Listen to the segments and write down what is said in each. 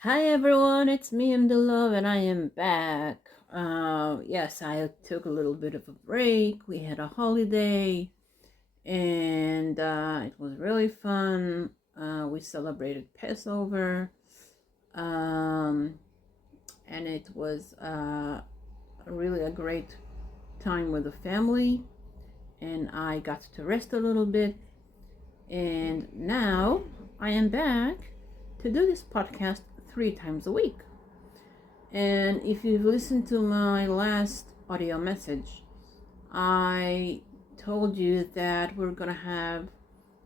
Hi everyone, it's me, mdlove, and I am back. Yes, I took a little bit of a break. We had a holiday, and it was really fun. We celebrated Passover, um, and it was really a great time with the family. And I got to rest a little bit, and now I am back to do this podcast 3 times a week. And if you've listened to my last audio message, I told you that we're gonna have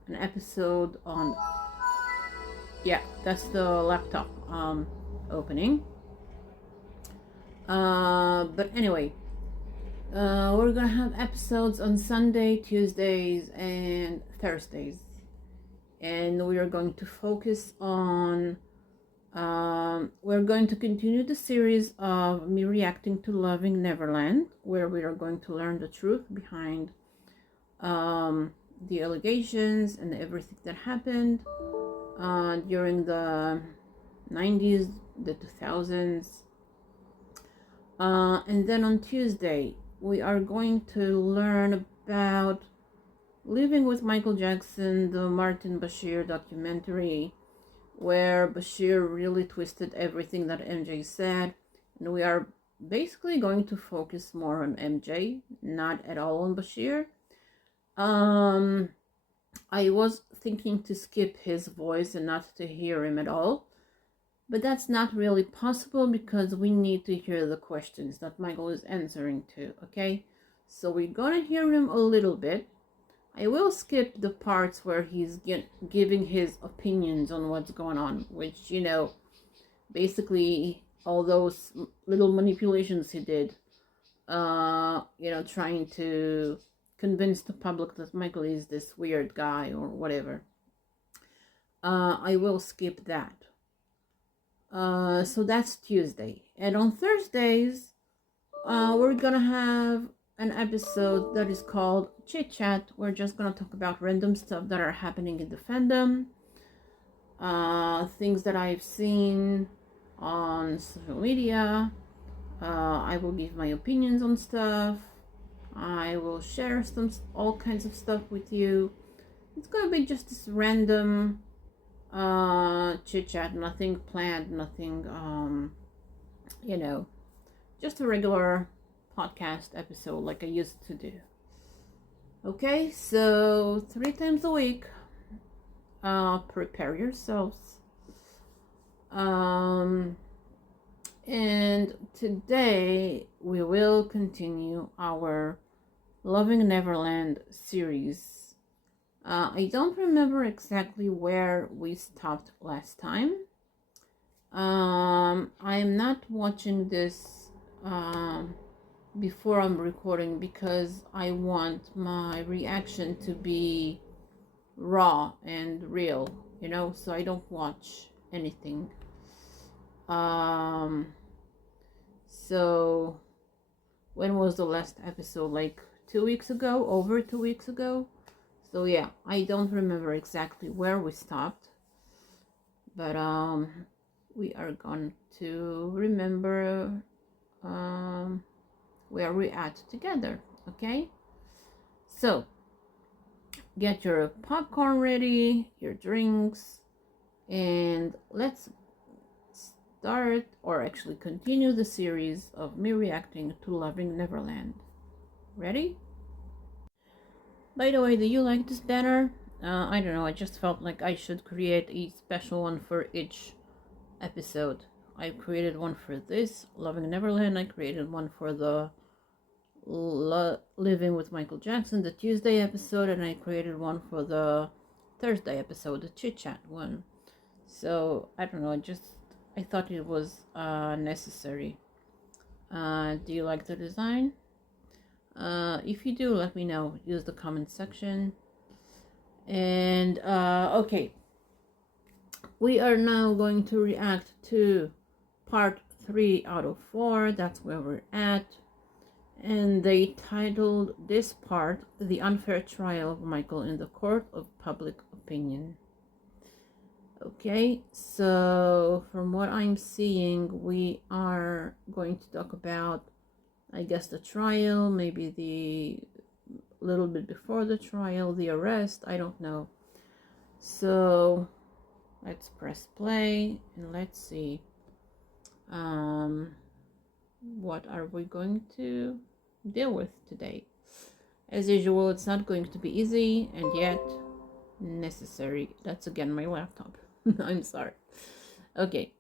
an episode on, yeah, that's the laptop opening. But anyway, we're gonna have episodes on Sunday, Tuesdays, and Thursdays. And we are going to focus on we're going to continue the series of me reacting to Loving Neverland, where we are going to learn the truth behind the allegations and everything that happened during the 90s, the 2000s. And then on Tuesday, we are going to learn about Living with Michael Jackson, the Martin Bashir documentary, where Bashir really twisted everything that MJ said. And we are basically going to focus more on MJ, not at all on Bashir. I was thinking to skip his voice and not to hear him at all, but that's not really possible because we need to hear the questions that Michael is answering to, okay? So we're gonna hear him a little bit. I will skip the parts where he's giving his opinions on what's going on, which, basically all those little manipulations he did, trying to convince the public that Michael is this weird guy or whatever. I will skip that. So that's Tuesday. And on Thursdays, we're gonna have an episode that is called Chit Chat. We're just gonna talk about random stuff that are happening in the fandom, things that I've seen on social media. I will give my opinions on stuff. I will share all kinds of stuff with you. It's gonna be just this random chit chat, nothing planned, nothing just a regular podcast episode like I used to do. Okay, so 3 times a week. Prepare yourselves. And today we will continue our Loving Neverland series. I don't remember exactly where we stopped last time. I'm not watching this before I'm recording because I want my reaction to be raw and real, so I don't watch anything. So when was the last episode? Like 2 weeks ago, over 2 weeks ago. So yeah, I don't remember exactly where we stopped, but we are going to remember where we at together. Okay, so get your popcorn ready, your drinks, and let's start, or actually continue, the series of me reacting to Loving Neverland. Ready? By the way, do you like this banner? I don't know, I just felt like I should create a special one for each episode. I created one for this, Loving Neverland. I created one for the Living with Michael Jackson, the Tuesday episode, and I created one for the Thursday episode, the Chit Chat one. So, I don't know, I thought it was necessary. Do you like the design? If you do, let me know. Use the comment section. And okay, we are now going to react to part 3 out of 4. That's where we're at. And they titled this part The Unfair Trial of Michael in the Court of Public Opinion. Okay, so from what I'm seeing, we are going to talk about, I guess, the trial, maybe the little bit before the trial, the arrest, I don't know. So let's press play and let's see. What are we going to deal with today? As usual, it's not going to be easy and yet necessary. That's again my laptop. I'm sorry. Okay,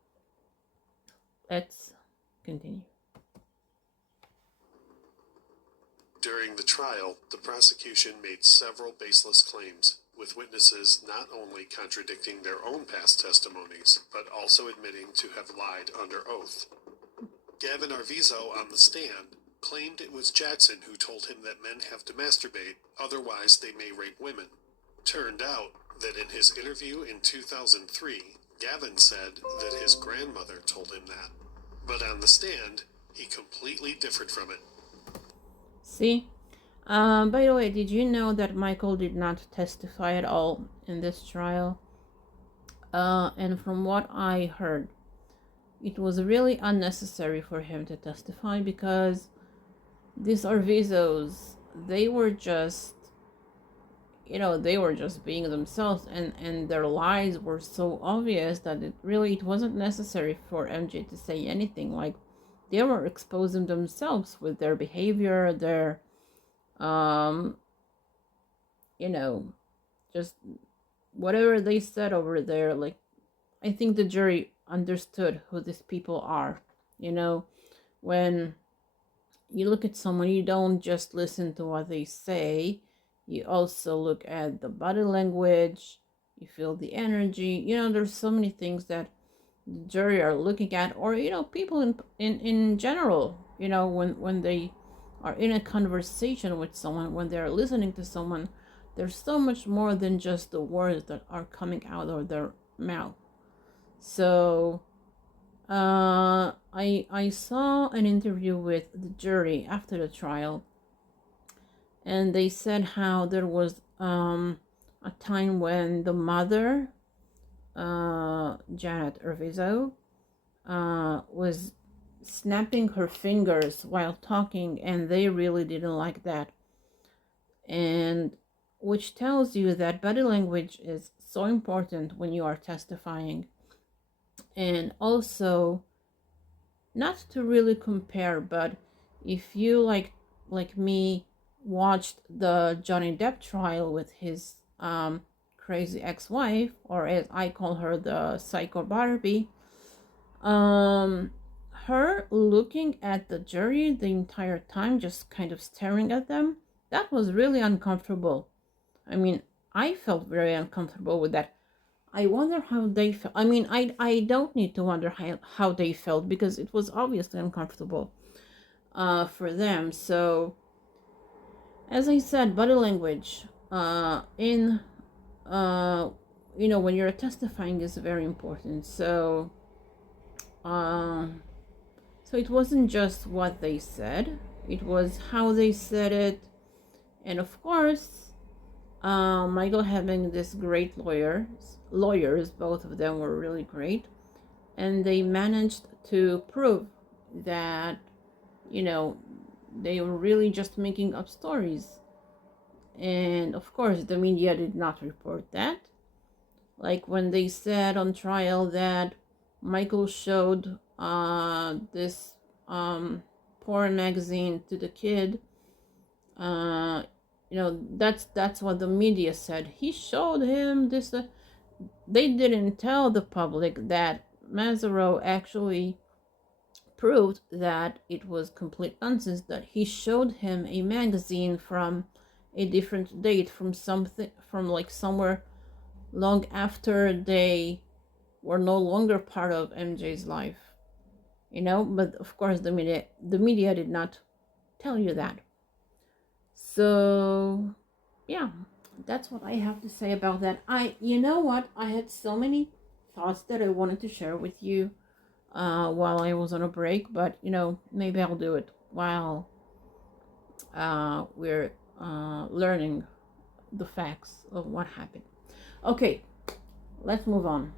let's continue. During the trial, the prosecution made several baseless claims, with witnesses not only contradicting their own past testimonies, but also admitting to have lied under oath. Gavin Arvizo, on the stand, claimed it was Jackson who told him that men have to masturbate, otherwise they may rape women. Turned out that in his interview in 2003, Gavin said that his grandmother told him that. But on the stand, he completely differed from it. See? By the way, did you know that Michael did not testify at all in this trial? And from what I heard, it was really unnecessary for him to testify because these Arvizos, they were just, they were just being themselves, and their lies were so obvious that it wasn't necessary for MJ to say anything. Like, they were exposing themselves with their behavior, their just whatever they said over there. Like, I think the jury understood who these people are. When you look at someone, you don't just listen to what they say, you also look at the body language, you feel the energy. There's so many things that the jury are looking at, or people in general, when they are in a conversation with someone, when they're listening to someone, there's so much more than just the words that are coming out of their mouth. So I saw an interview with the jury after the trial, and they said how there was a time when the mother, Janet Arvizo, was snapping her fingers while talking, and they really didn't like that. And which tells you that body language is so important when you are testifying. And also, not to really compare, but if you like me watched the Johnny Depp trial with his crazy ex-wife, or as I call her, the psycho Barbie, her looking at the jury the entire time, just kind of staring at them, that was really uncomfortable. I mean, I felt very uncomfortable with that. I wonder how they felt. I mean, I don't need to wonder how they felt, because it was obviously uncomfortable for them. So, as I said, body language when you're testifying is very important. So it wasn't just what they said, it was how they said it. And of course, Michael having this great lawyers, both of them were really great, and they managed to prove that, they were really just making up stories. And of course, the media did not report that. Like when they said on trial that Michael showed this porn magazine to the kid, that's what the media said. He showed him this. They didn't tell the public that Mazzaro actually proved that it was complete nonsense, that he showed him a magazine from a different date, from somewhere long after they were no longer part of MJ's life. But of course the media did not tell you that. So yeah, that's what I have to say about that. You know what, I had so many thoughts that I wanted to share with you while I was on a break, but maybe I'll do it while we're learning the facts of what happened. Okay, let's move on.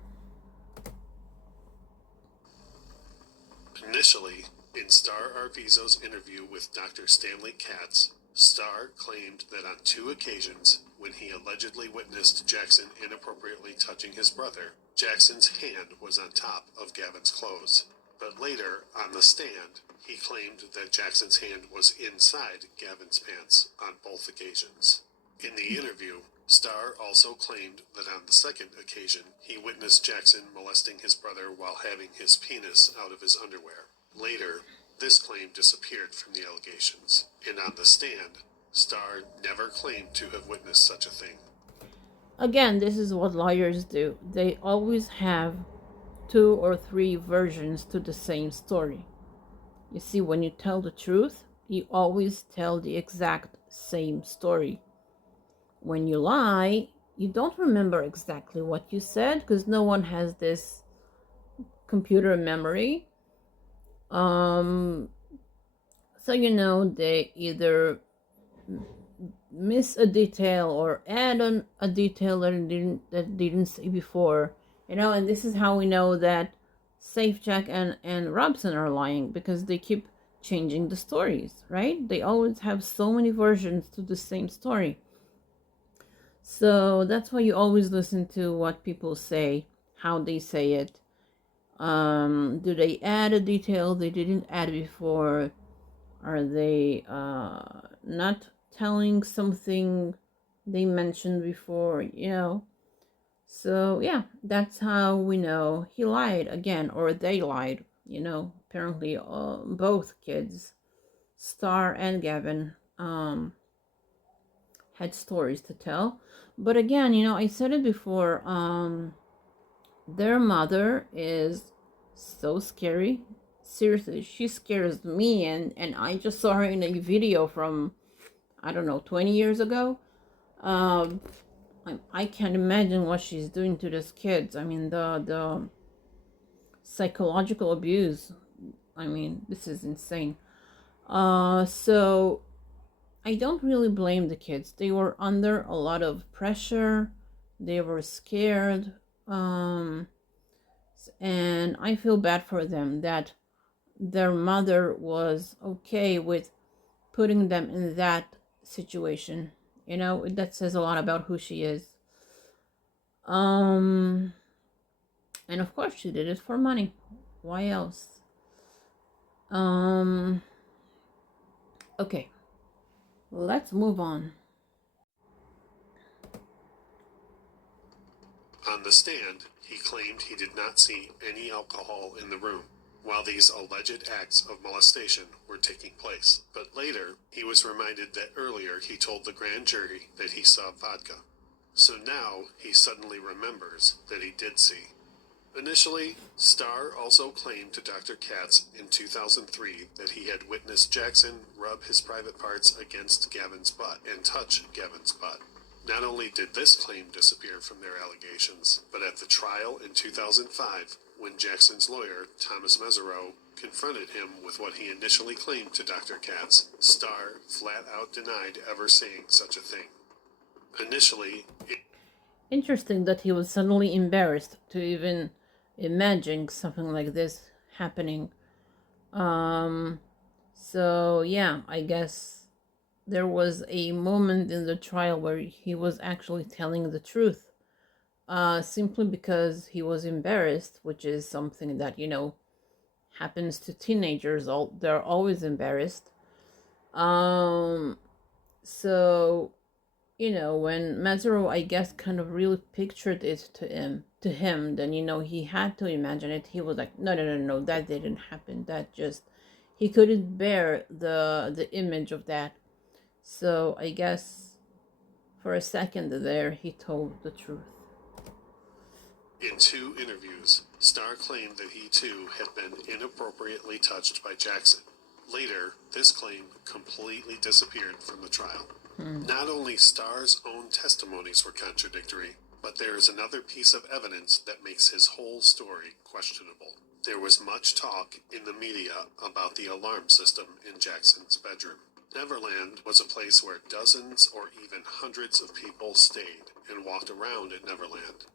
Initially, in Star Arvizo's interview with Dr. Stanley Katz, Starr claimed that on 2 occasions, when he allegedly witnessed Jackson inappropriately touching his brother, Jackson's hand was on top of Gavin's clothes. But later, on the stand, he claimed that Jackson's hand was inside Gavin's pants on both occasions. In the interview, Starr also claimed that on the 2nd occasion, he witnessed Jackson molesting his brother while having his penis out of his underwear. Later, this claim disappeared from the allegations, and on the stand, Starr never claimed to have witnessed such a thing. Again, this is what lawyers do. They always have 2 or 3 versions to the same story. You see, when you tell the truth, you always tell the exact same story. When you lie, you don't remember exactly what you said because no one has this computer memory. So they either miss a detail or add on a detail that didn't say before, and this is how we know that Safejack and Robson are lying, because they keep changing the stories, right? They always have so many versions to the same story. So that's why you always listen to what people say, how they say it. Do they add a detail they didn't add before? Are they not telling something they mentioned before, So yeah, that's how we know he lied again, or they lied, Apparently both kids, Star and Gavin, had stories to tell. But again, I said it before, their mother is so scary. Seriously, she scares me, and I just saw her in a video from, I don't know, 20 years ago. I can't imagine what she's doing to these kids. I mean, the psychological abuse. I mean, this is insane. So I don't really blame the kids. They were under a lot of pressure. They were scared. And I feel bad for them that their mother was okay with putting them in that situation. That says a lot about who she is. And of course she did it for money. Why else? Okay. Let's move on. On the stand, he claimed he did not see any alcohol in the room while these alleged acts of molestation were taking place. But later, he was reminded that earlier he told the grand jury that he saw vodka. So now he suddenly remembers that he did see. Initially, Starr also claimed to Dr. Katz in 2003 that he had witnessed Jackson rub his private parts against Gavin's butt and touch Gavin's butt. Not only did this claim disappear from their allegations, but at the trial in 2005, when Jackson's lawyer, Thomas Mesereau, confronted him with what he initially claimed to Dr. Katz, Starr flat out denied ever saying such a thing. Initially, Interesting that he was suddenly embarrassed to even imagine something like this happening. So yeah, I guess there was a moment in the trial where he was actually telling the truth, simply because he was embarrassed, which is something that happens to teenagers. They're always embarrassed. So when Mazzaro, I guess, kind of really pictured it to him, then he had to imagine it. He was like, no, that didn't happen. That just, he couldn't bear the image of that. So I guess for a second there, he told the truth. In 2 interviews, Starr claimed that he too had been inappropriately touched by Jackson. Later, this claim completely disappeared from the trial. Not only Starr's own testimonies were contradictory, but there is another piece of evidence that makes his whole story questionable. There was much talk in the media about the alarm system in Jackson's bedroom. Neverland was a place where dozens or even hundreds of people stayed and walked around at Neverland.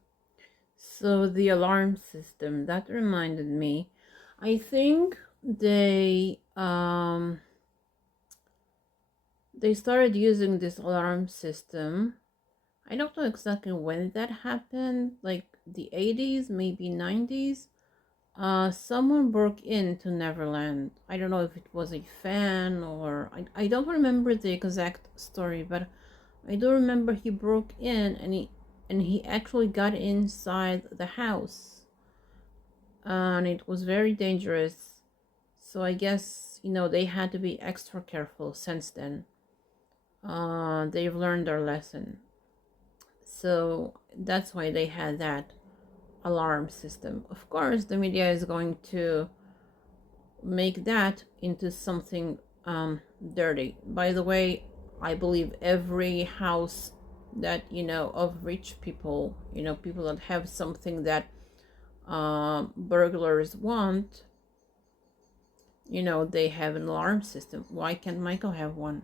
So the alarm system, that reminded me. I think they started using this alarm system. I don't know exactly when that happened, like the 80s, maybe 90s. Someone broke into Neverland. I don't know if it was a fan or I don't remember the exact story, but I do remember he broke in and he actually got inside the house. And it was very dangerous. So I guess, they had to be extra careful since then. They've learned their lesson. So that's why they had that alarm system. Of course, the media is going to make that into something dirty. By the way, I believe every house that of rich people, people that have something that burglars want, they have an alarm system. Why can't Michael have one?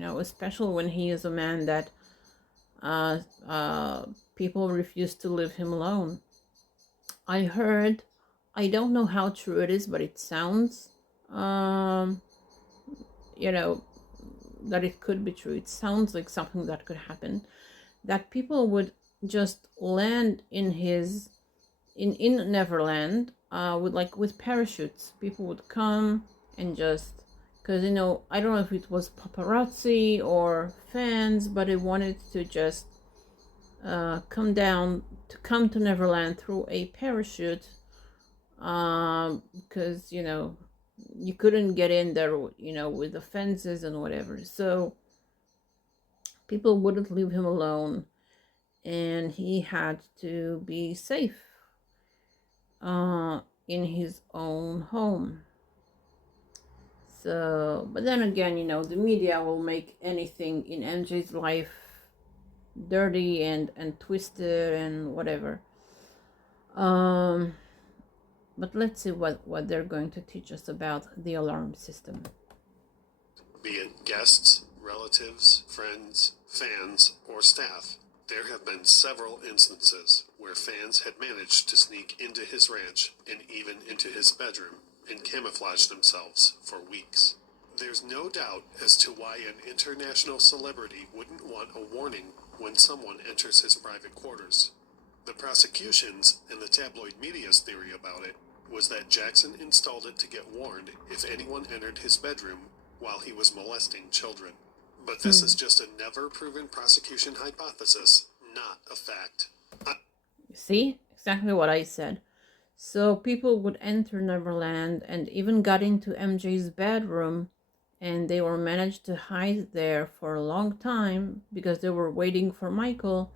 Especially when he is a man that uh, uh, people refuse to leave him alone. I heard, I don't know how true it is, but it sounds, you know, that it could be true. It sounds like something that could happen. That people would just land in Neverland, with parachutes. People would come and just, because I don't know if it was paparazzi or fans, but they wanted to just come to Neverland through a parachute, because you couldn't get in there, with the fences and whatever. So people wouldn't leave him alone, and he had to be safe in his own home. So, but then again, the media will make anything in MJ's life dirty and twisted and whatever. But let's see what they're going to teach us about the alarm system. Be it guests, relatives, friends, fans, or staff, there have been several instances where fans had managed to sneak into his ranch and even into his bedroom and camouflage themselves for weeks. There's no doubt as to why an international celebrity wouldn't want a warning when someone enters his private quarters. The prosecution's and the tabloid media's theory about it was that Jackson installed it to get warned if anyone entered his bedroom while he was molesting children. But this is just a never-proven prosecution hypothesis, not a fact. See? Exactly what I said. So people would enter Neverland and even got into MJ's bedroom, and they were managed to hide there for a long time because they were waiting for Michael.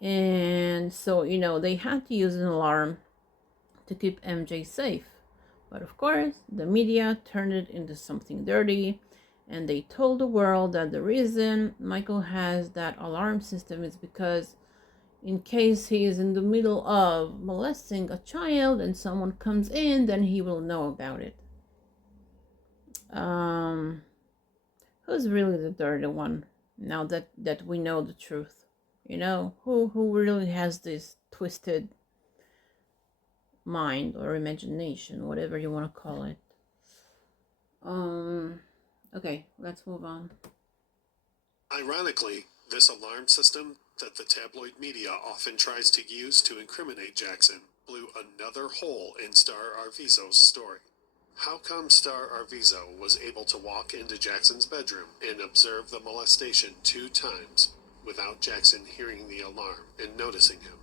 And so, they had to use an alarm to keep MJ safe. But of course, the media turned it into something dirty, and they told the world that the reason Michael has that alarm system is because in case he is in the middle of molesting a child and someone comes in, then he will know about it. Who's really the dirty one now that we know the truth? Who really has this twisted mind or imagination, whatever you want to call it. Okay, let's move on. Ironically, this alarm system that the tabloid media often tries to use to incriminate Jackson blew another hole in Star Arvizo's story. How come Star Arvizo was able to walk into Jackson's bedroom and observe the molestation 2 times without Jackson hearing the alarm and noticing him?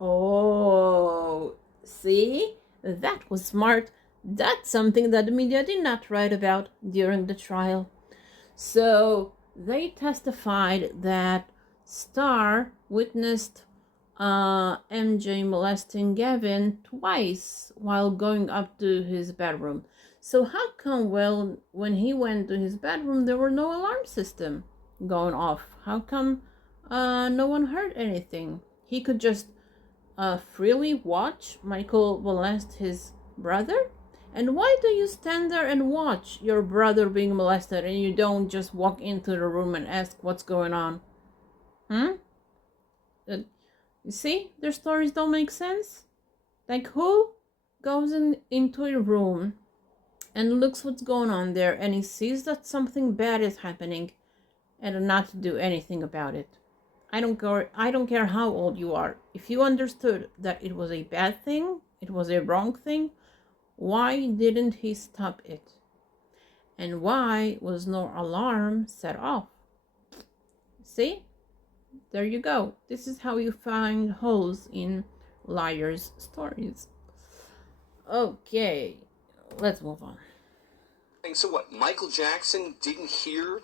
Oh, see? That was smart. That's something that the media did not write about during the trial. So they testified that Star witnessed MJ molesting Gavin twice while going up to his bedroom. So how come, when he went to his bedroom, there were no alarm system going off? How come no one heard anything? He could just freely watch Michael molest his brother? And why do you stand there and watch your brother being molested and you don't just walk into the room and ask what's going on? You see, their stories don't make sense. Like, who goes into a room and looks what's going on there, and he sees that something bad is happening and not to do anything about it. I don't care how old you are. If you understood that it was a bad thing, it was a wrong thing, why didn't he stop it? And why was no alarm set off? See? There you go. This is how you find holes in liars' stories. Okay, let's move on. So what, Michael Jackson didn't hear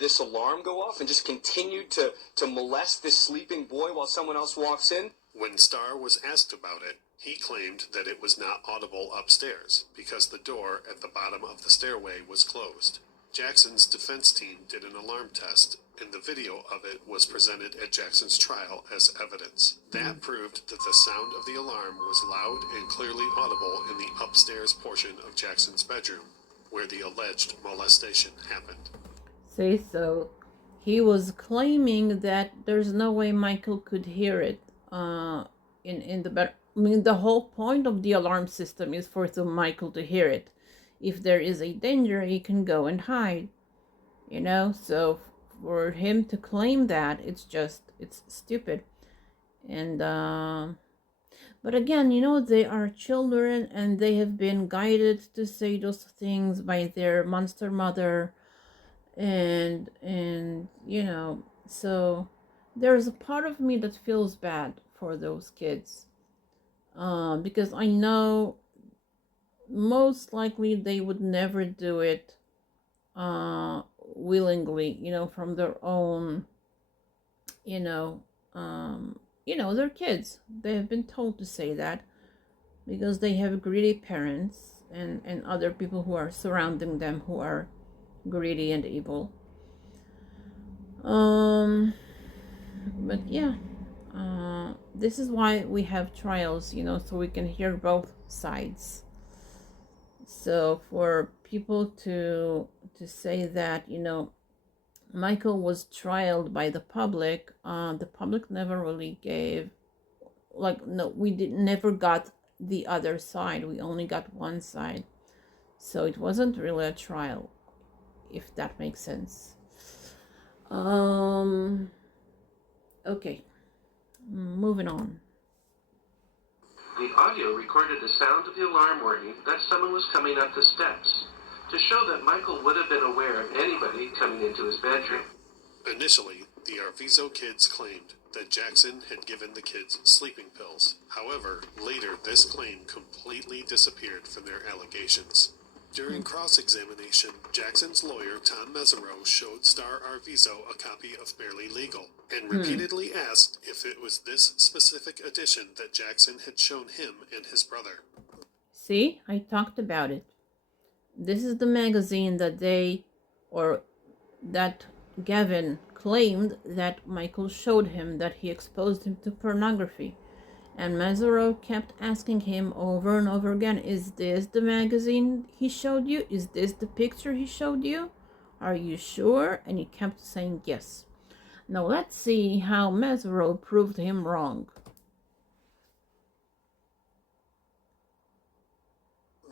this alarm go off and just continued to molest this sleeping boy while someone else walks in? When Starr was asked about it, he claimed that it was not audible upstairs because the door at the bottom of the stairway was closed. Jackson's defense team did an alarm test, and the video of it was presented at Jackson's trial as evidence. That proved that the sound of the alarm was loud and clearly audible in the upstairs portion of Jackson's bedroom, where the alleged molestation happened. See, so he was claiming that there's no way Michael could hear it in the bed. I mean, the whole point of the alarm system is for Michael to hear it. If there is a danger, he can go and hide, you know? So for him to claim that, it's stupid. And, but again, you know, they are children and they have been guided to say those things by their monster mother. And you know, so there's a part of me that feels bad for those kids. Because I know most likely they would never do it willingly, you know, from their own, you know, they're kids. They have been told to say that because they have greedy parents and other people who are surrounding them who are greedy and evil. But yeah, this is why we have trials, you know, so we can hear both sides. So for people to say that, you know, Michael was trialed by the public never really gave, like, no, we never got the other side. We only got one side. So it wasn't really a trial, if that makes sense. Okay, moving on. The audio recorded the sound of the alarm warning that someone was coming up the steps, to show that Michael would have been aware of anybody coming into his bedroom. Initially, the Arvizo kids claimed that Jackson had given the kids sleeping pills. However, later this claim completely disappeared from their allegations. During cross-examination, Jackson's lawyer, Tom Mesereau, showed Starr Arvizo a copy of Barely Legal and repeatedly asked if it was this specific edition that Jackson had shown him and his brother. See, I talked about it. This is the magazine that that Gavin claimed that Michael showed him, that he exposed him to pornography. And Mesereau kept asking him over and over again, is this the magazine he showed you? Is this the picture he showed you? Are you sure? And he kept saying yes. Now let's see how Mesereau proved him wrong.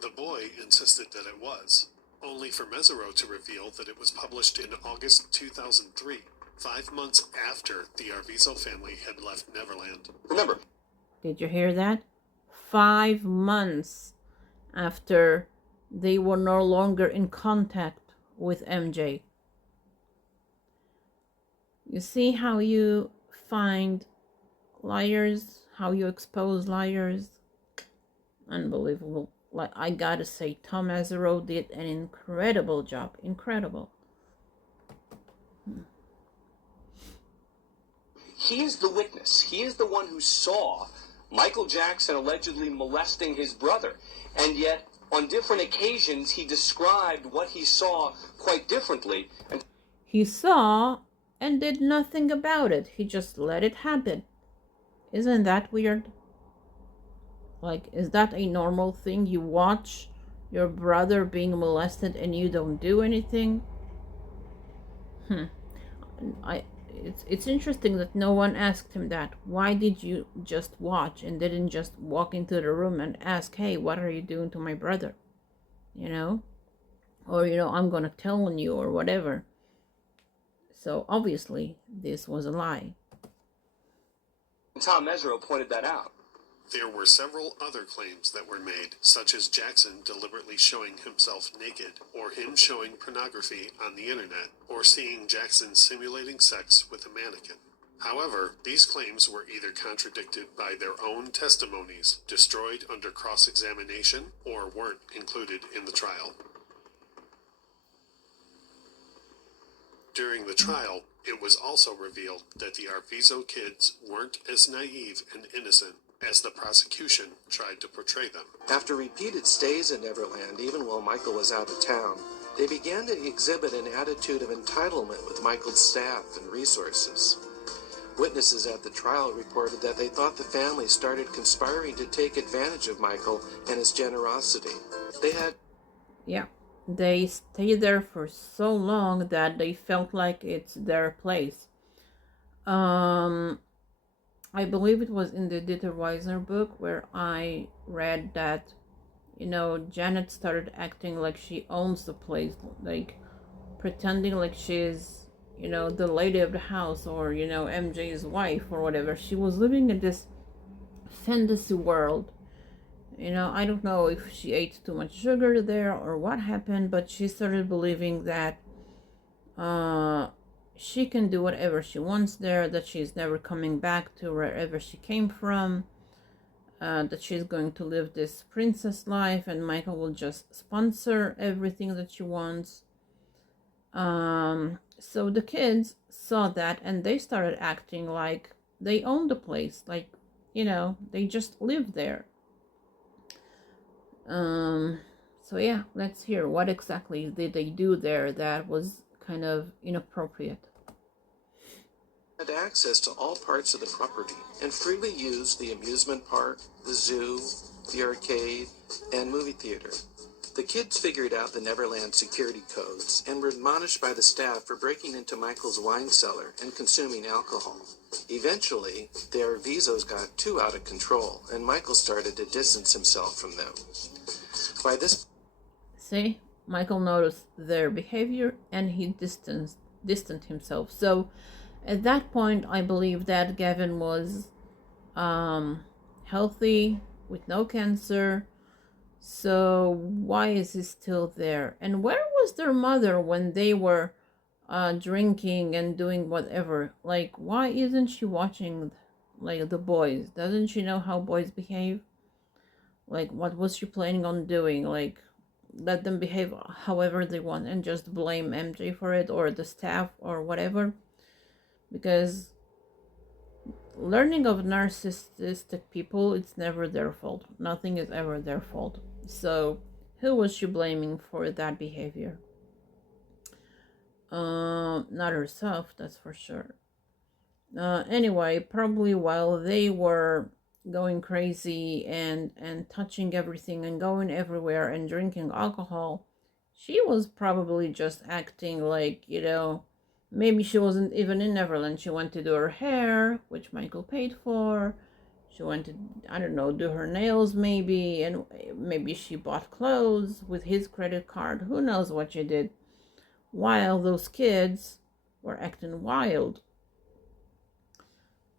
The boy insisted that it was, only for Mesereau to reveal that it was published in August 2003, 5 months after the Arvizo family had left Neverland. Remember, did you hear that? 5 months after they were no longer in contact with MJ. You see how you find liars, how you expose liars? Unbelievable. Like, I gotta say, Tom Mesereau did an incredible job. Incredible. he is the witness. He is the one who saw Michael Jackson allegedly molesting his brother. And yet, on different occasions, he described what he saw quite differently. And he saw and did nothing about it. He just let it happen. Isn't that weird? Like, is that a normal thing? You watch your brother being molested and you don't do anything? It's interesting that no one asked him that. Why did you just watch and didn't just walk into the room and ask, hey, what are you doing to my brother? You know? or I'm gonna tell on you or whatever. So obviously this was a lie. Tom Mesereau pointed that out. There were several other claims that were made, such as Jackson deliberately showing himself naked, or him showing pornography on the internet, or seeing Jackson simulating sex with a mannequin. However, these claims were either contradicted by their own testimonies, destroyed under cross-examination, or weren't included in the trial. During the trial, it was also revealed that the Arvizo kids weren't as naive and innocent as the prosecution tried to portray them. After repeated stays in Neverland, even while Michael was out of town, they began to exhibit an attitude of entitlement with Michael's staff and resources. Witnesses at the trial reported that they thought the family started conspiring to take advantage of Michael and his generosity. They stayed there for so long that they felt like it's their place. I believe it was in the Dieter Weiser book where I read that, Janet started acting like she owns the place, like pretending like she's, the lady of the house, or, MJ's wife or whatever. She was living in this fantasy world. I don't know if she ate too much sugar there or what happened, but she started believing that she can do whatever she wants there, that she's never coming back to wherever she came from, that she's going to live this princess life and Michael will just sponsor everything that she wants. So the kids saw that and they started acting like they own the place, like, they just live there. So yeah, let's hear what exactly did they do there that was kind of inappropriate. Had access to all parts of the property and freely used the amusement park, the zoo, the arcade, and movie theater. The kids figured out the Neverland security codes and were admonished by the staff for breaking into Michael's wine cellar and consuming alcohol. Eventually, the Arvizos got too out of control, and Michael started to distance himself from them. By this... See, Michael noticed their behavior and he distanced himself. So at that point, I believe that Gavin was healthy, with no cancer. So why is he still there? And where was their mother when they were drinking and doing whatever? Like, why isn't she watching, like, the boys? Doesn't she know how boys behave? Like, what was she planning on doing? Like, let them behave however they want and just blame MJ for it, or the staff, or whatever? Because learning of narcissistic people, it's never their fault. Nothing is ever their fault. So who was she blaming for that behavior? Not herself, that's for sure. Anyway, probably while they were going crazy and touching everything and going everywhere and drinking alcohol, she was probably just acting like, maybe she wasn't even in Neverland. She went to do her hair, which Michael paid for. She went to, I don't know, do her nails maybe, and maybe she bought clothes with his credit card. Who knows what she did, while those kids were acting wild.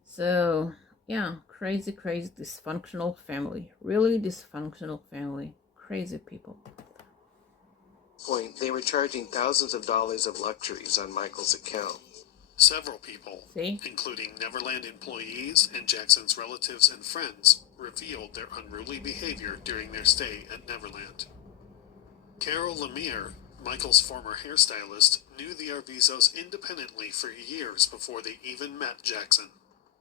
So yeah, crazy, dysfunctional family. Really dysfunctional family. Crazy people. Point, they were charging thousands of dollars of luxuries on Michael's account. Several people, including Neverland employees and Jackson's relatives and friends, revealed their unruly behavior during their stay at Neverland. Carol Lemire, Michael's former hairstylist, knew the Arvizos independently for years before they even met Jackson.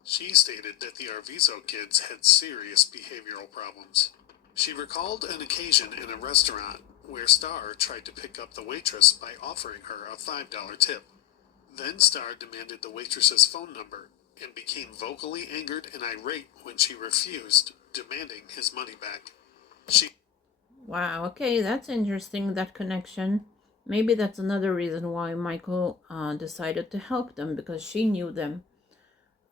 She stated that the Arvizo kids had serious behavioral problems. She recalled an occasion in a restaurant where Starr tried to pick up the waitress by offering her a $5 tip. Then Starr demanded the waitress's phone number and became vocally angered and irate when she refused, demanding his money back. Wow, okay, that's interesting, that connection. Maybe that's another reason why Michael decided to help them, because she knew them.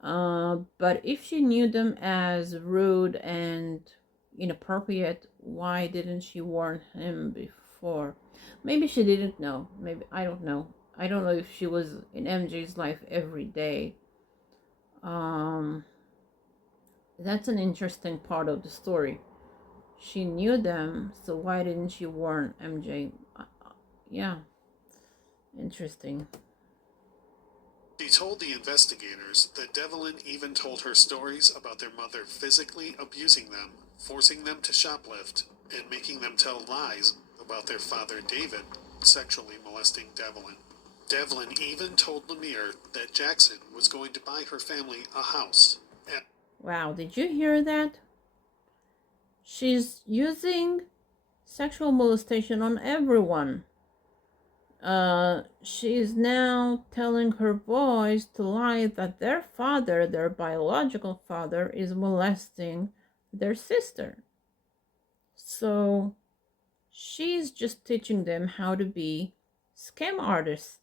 But if she knew them as rude and inappropriate, why didn't she warn him before. Maybe she didn't know. Maybe, I don't know. I don't know if she was in MJ's life every day. That's an interesting part of the story. She knew them, so why didn't she warn MJ? Yeah, interesting. She told the investigators that Devlin even told her stories about their mother physically abusing them, forcing them to shoplift, and making them tell lies about their father David sexually molesting Devlin. Devlin even told Lemire that Jackson was going to buy her family a house. Wow, did you hear that? She's using sexual molestation on everyone. She's now telling her boys to lie that their father, their biological father, is molesting their sister. So she's just teaching them how to be scam artists.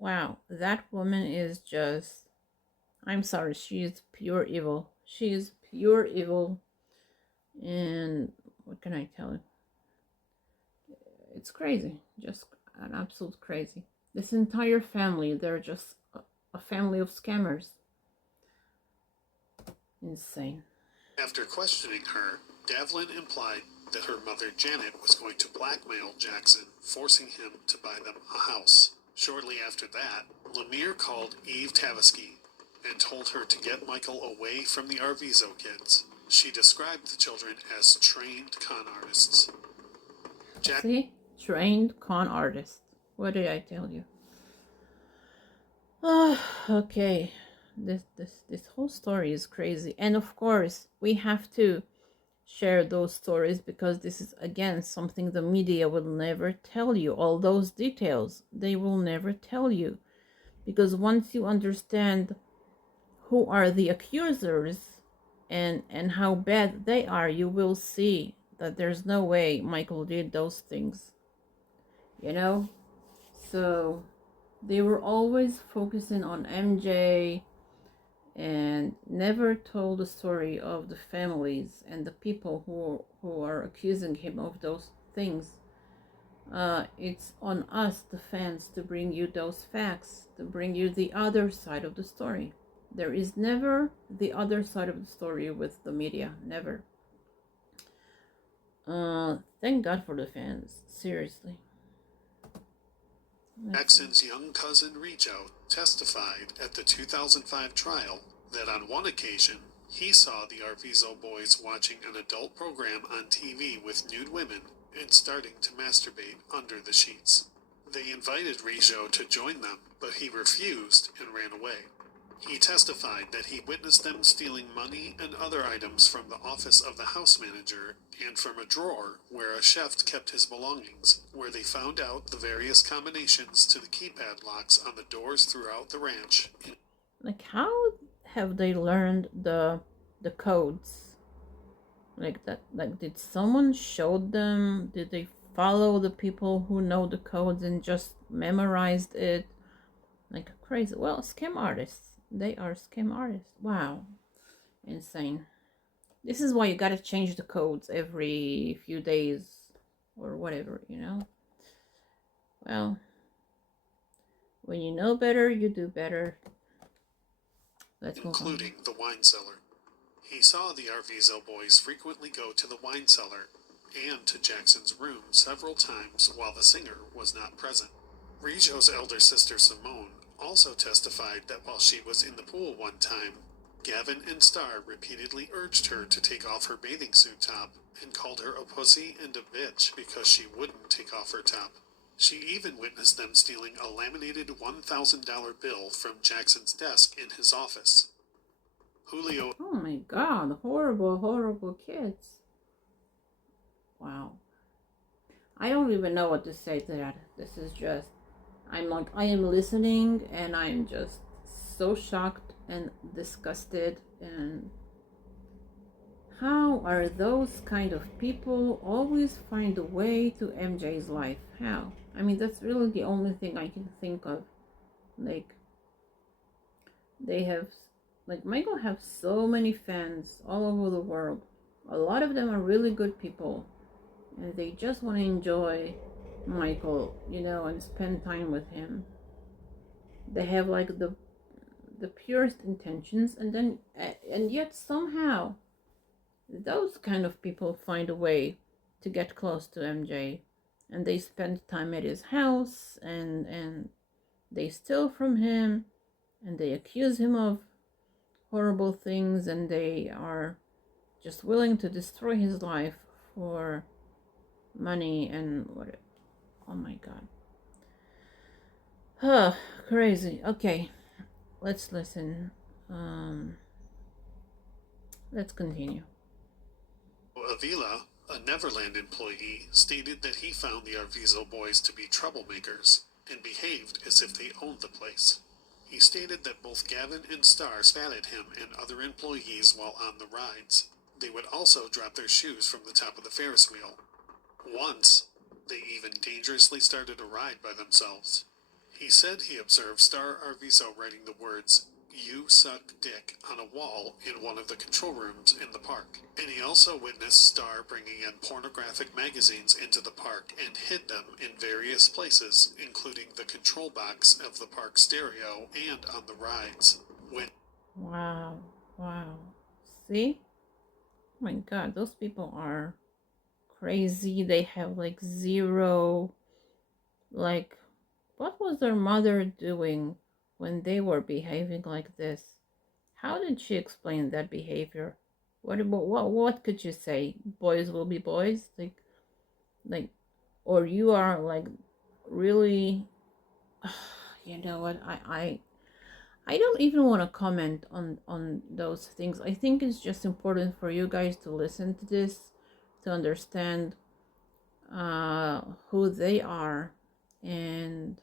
Wow, that woman is just, I'm sorry, she is pure evil. She is pure evil. And what can I tell you? It's crazy, just an absolute crazy. This entire family, they're just a family of scammers. Insane. After questioning her, Devlin implied that her mother Janet was going to blackmail Jackson, forcing him to buy them a house. Shortly after that, Lemire called Eve Tavisky and told her to get Michael away from the Arvizo kids. She described the children as trained con artists. See? Trained con artist. What did I tell you? Oh, okay. This whole story is crazy. And of course, we have to share those stories because this is, again, something the media will never tell you. All those details, they will never tell you. Because once you understand who are the accusers and how bad they are, you will see that there's no way Michael did those things. You know? So they were always focusing on MJ and never told the story of the families and the people who are accusing him of those things. It's on us, the fans, to bring you those facts, to bring you the other side of the story. There is never the other side of the story with the media. Never. Thank God for the fans. Seriously. Jackson's young cousin Rijo testified at the 2005 trial that on one occasion he saw the Arvizo boys watching an adult program on TV with nude women and starting to masturbate under the sheets. They invited Rijo to join them, but he refused and ran away. He testified that he witnessed them stealing money and other items from the office of the house manager and from a drawer where a chef kept his belongings, where they found out the various combinations to the keypad locks on the doors throughout the ranch. Like, how have they learned the codes? Like that, like, did someone show them? Did they follow the people who know the codes and just memorized it? Like crazy. Well, scam artists. They are scam artists. Wow. Insane. This is why you gotta change the codes every few days or whatever, you know? Well, when you know better, you do better. Let's move on. Including the wine cellar. He saw the Arvizo boys frequently go to the wine cellar and to Jackson's room several times while the singer was not present. Rijo's elder sister Simone also testified that while she was in the pool one time, Gavin and Star repeatedly urged her to take off her bathing suit top and called her a pussy and a bitch because she wouldn't take off her top. She even witnessed them stealing a laminated $1,000 bill from Jackson's desk in his office. Julio... Oh my God, horrible, horrible kids. Wow. I don't even know what to say to that. This is just, I am listening and I'm just so shocked and disgusted. And how are those kind of people always find a way to MJ's life? How? I mean, that's really the only thing I can think of. Like, they have, like, Michael have so many fans all over the world. A lot of them are really good people. and they just want to enjoy Michael, and spend time with him. They have like the purest intentions, and yet somehow those kind of people find a way to get close to MJ, and they spend time at his house, and they steal from him, and they accuse him of horrible things, and they are just willing to destroy his life for money and what. Oh my god. Crazy. Okay, let's listen. Let's continue. Avila, a Neverland employee, stated that he found the Arvizo boys to be troublemakers and behaved as if they owned the place. He stated that both Gavin and Star spat at him and other employees while on the rides. They would also drop their shoes from the top of the Ferris wheel. Once, they even dangerously started a ride by themselves. He said he observed Star Arvizo writing the words, "You suck dick," on a wall in one of the control rooms in the park. And he also witnessed Star bringing in pornographic magazines into the park and hid them in various places, including the control box of the park stereo and on the rides. Wow. See? Oh my god, those people are crazy. They have like zero, like, what was their mother doing when they were behaving like this? How did she explain that behavior? What could you say? Boys will be boys, like, or you are like really. You know what? I don't even want to comment on those things. I think it's just important for you guys to listen to this, to understand who they are, and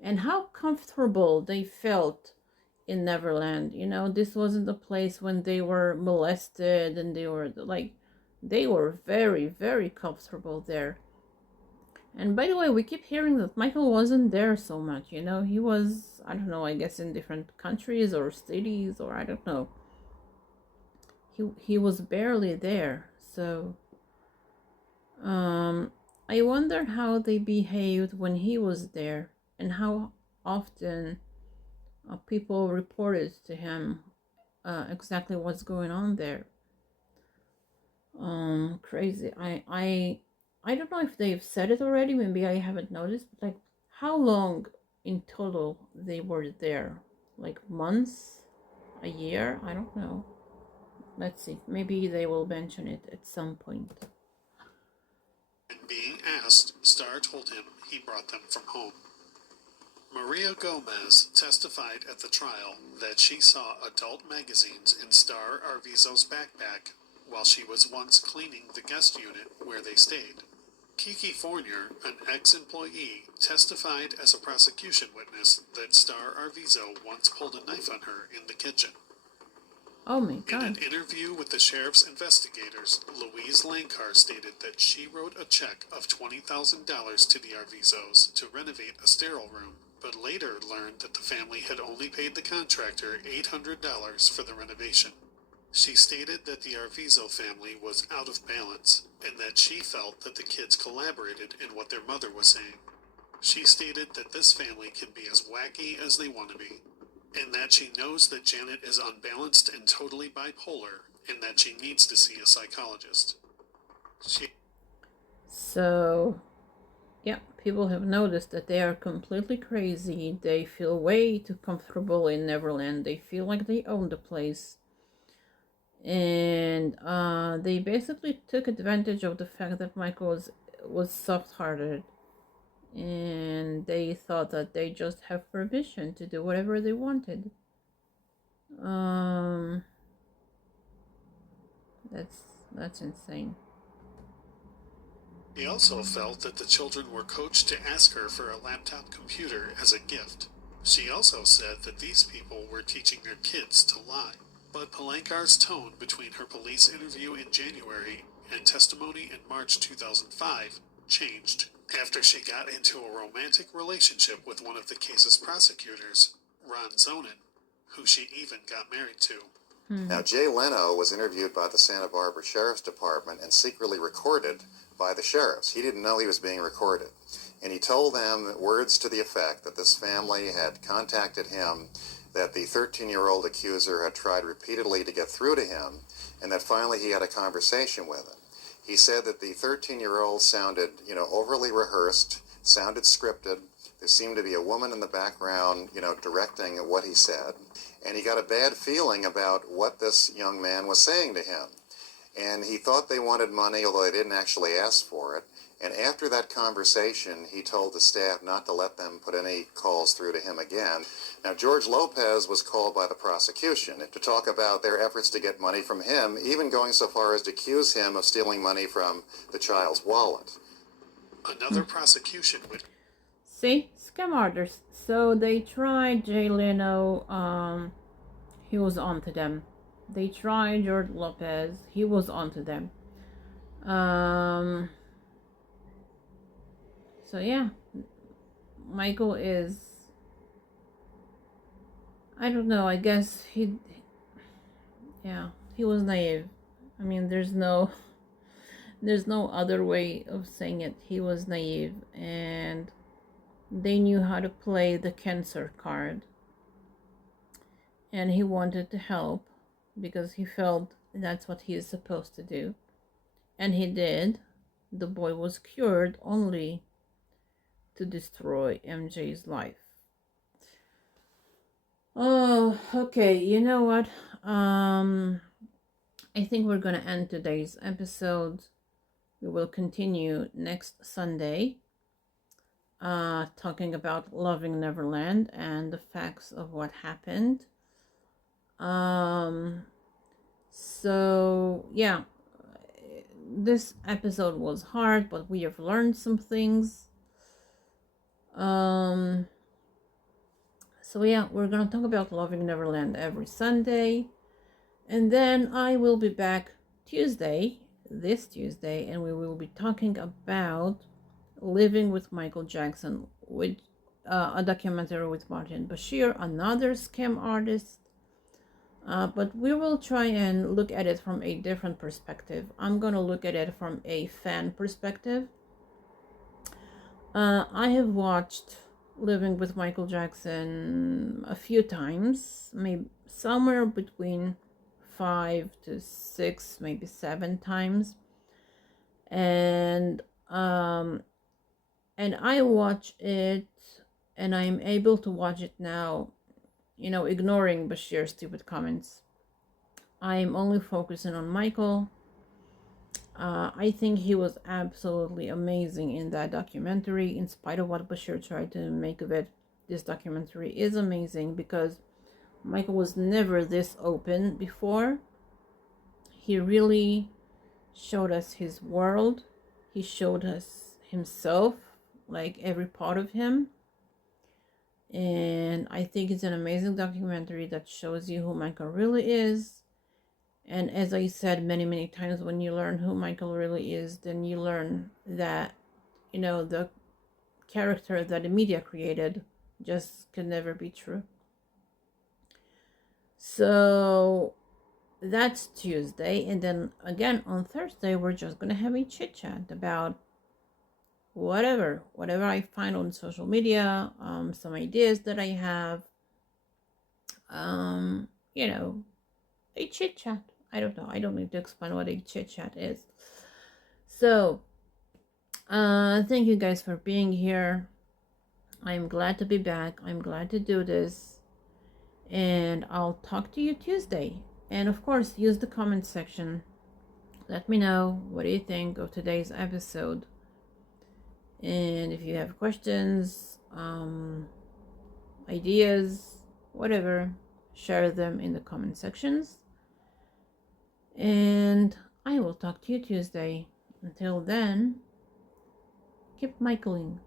and how comfortable they felt in Neverland. This wasn't the place when they were molested, and they were very, very comfortable there. And by the way, we keep hearing that Michael wasn't there so much. He was, I don't know, I guess in different countries or cities, or I don't know. He was barely there. So I wonder how they behaved when he was there, and how often people reported to him exactly what's going on there. Crazy. I don't know if they've said it already. Maybe I haven't noticed. But like, how long in total they were there? Like months, a year? I don't know. Let's see. Maybe they will mention it at some point. And being asked, Star told him he brought them from home. Maria Gomez testified at the trial that she saw adult magazines in Star Arvizo's backpack while she was once cleaning the guest unit where they stayed. Kiki Fournier, an ex-employee, testified as a prosecution witness that Star Arvizo once pulled a knife on her in the kitchen. Oh my God. In an interview with the sheriff's investigators, Louise Lankar stated that she wrote a check of $20,000 to the Arvizos to renovate a sterile room, but later learned that the family had only paid the contractor $800 for the renovation. She stated that the Arvizo family was out of balance, and that she felt that the kids collaborated in what their mother was saying. She stated that this family can be as wacky as they want to be, and that she knows that Janet is unbalanced and totally bipolar, and that she needs to see a psychologist. So, yeah, people have noticed that they are completely crazy. They feel way too comfortable in Neverland. They feel like they own the place. And they basically took advantage of the fact that Michael was soft-hearted, and they thought that they just have permission to do whatever they wanted. That's insane. He also felt that the children were coached to ask her for a laptop computer as a gift. She also said that these people were teaching their kids to lie. But Palankar's tone between her police interview in January and testimony in March 2005 changed after she got into a romantic relationship with one of the case's prosecutors, Ron Zonin, who she even got married to. Now, Jay Leno was interviewed by the Santa Barbara Sheriff's Department and secretly recorded by the sheriffs. He didn't know he was being recorded. And he told them words to the effect that this family had contacted him, that the 13-year-old accuser had tried repeatedly to get through to him, and that finally he had a conversation with him. He said that the 13-year-old sounded, overly rehearsed, sounded scripted. There seemed to be a woman in the background, directing what he said. And he got a bad feeling about what this young man was saying to him. And he thought they wanted money, although they didn't actually ask for it. And after that conversation, he told the staff not to let them put any calls through to him again. Now, George Lopez was called by the prosecution to talk about their efforts to get money from him, even going so far as to accuse him of stealing money from the child's wallet. Another prosecution with... See? Scam artists. So they tried Jay Leno, he was onto them. They tried George Lopez, he was onto them. So yeah, Michael is, I don't know, I guess he was naive. I mean, there's no other way of saying it. He was naive, and they knew how to play the cancer card. And he wanted to help because he felt that's what he is supposed to do. And he did. The boy was cured only to destroy MJ's life. Oh, okay. You know what? I think we're going to end today's episode. We will continue next Sunday, talking about Loving Neverland and the facts of what happened. So yeah, this episode was hard, but we have learned some things. So yeah, we're gonna talk about Loving Neverland every Sunday, and then I will be back this Tuesday, and we will be talking about Living with Michael Jackson, with a documentary with Martin Bashir, another scam artist. But we will try and look at it from a different perspective. I'm gonna look at it from a fan perspective. I have watched Living with Michael Jackson a few times, maybe somewhere between 5 to 6, maybe 7 times, and I watch it, and I'm able to watch it now, ignoring Bashir's stupid comments. I'm only focusing on Michael. I think he was absolutely amazing in that documentary. In spite of what Bashir tried to make of it, this documentary is amazing because Michael was never this open before. He really showed us his world. He showed us himself, like every part of him. And I think it's an amazing documentary that shows you who Michael really is. And as I said many times, when you learn who Michael really is, then you learn that, the character that the media created just can never be true. So that's Tuesday. And then again on Thursday, we're just going to have a chit chat about whatever I find on social media, some ideas that I have, a chit chat. I don't know. I don't need to explain what a chit chat is. So, thank you guys for being here. I'm glad to be back. I'm glad to do this. And I'll talk to you Tuesday. And of course, use the comment section. Let me know what do you think of today's episode. And if you have questions, ideas, whatever, share them in the comment sections. And I will talk to you Tuesday. Until then, keep Michaeling.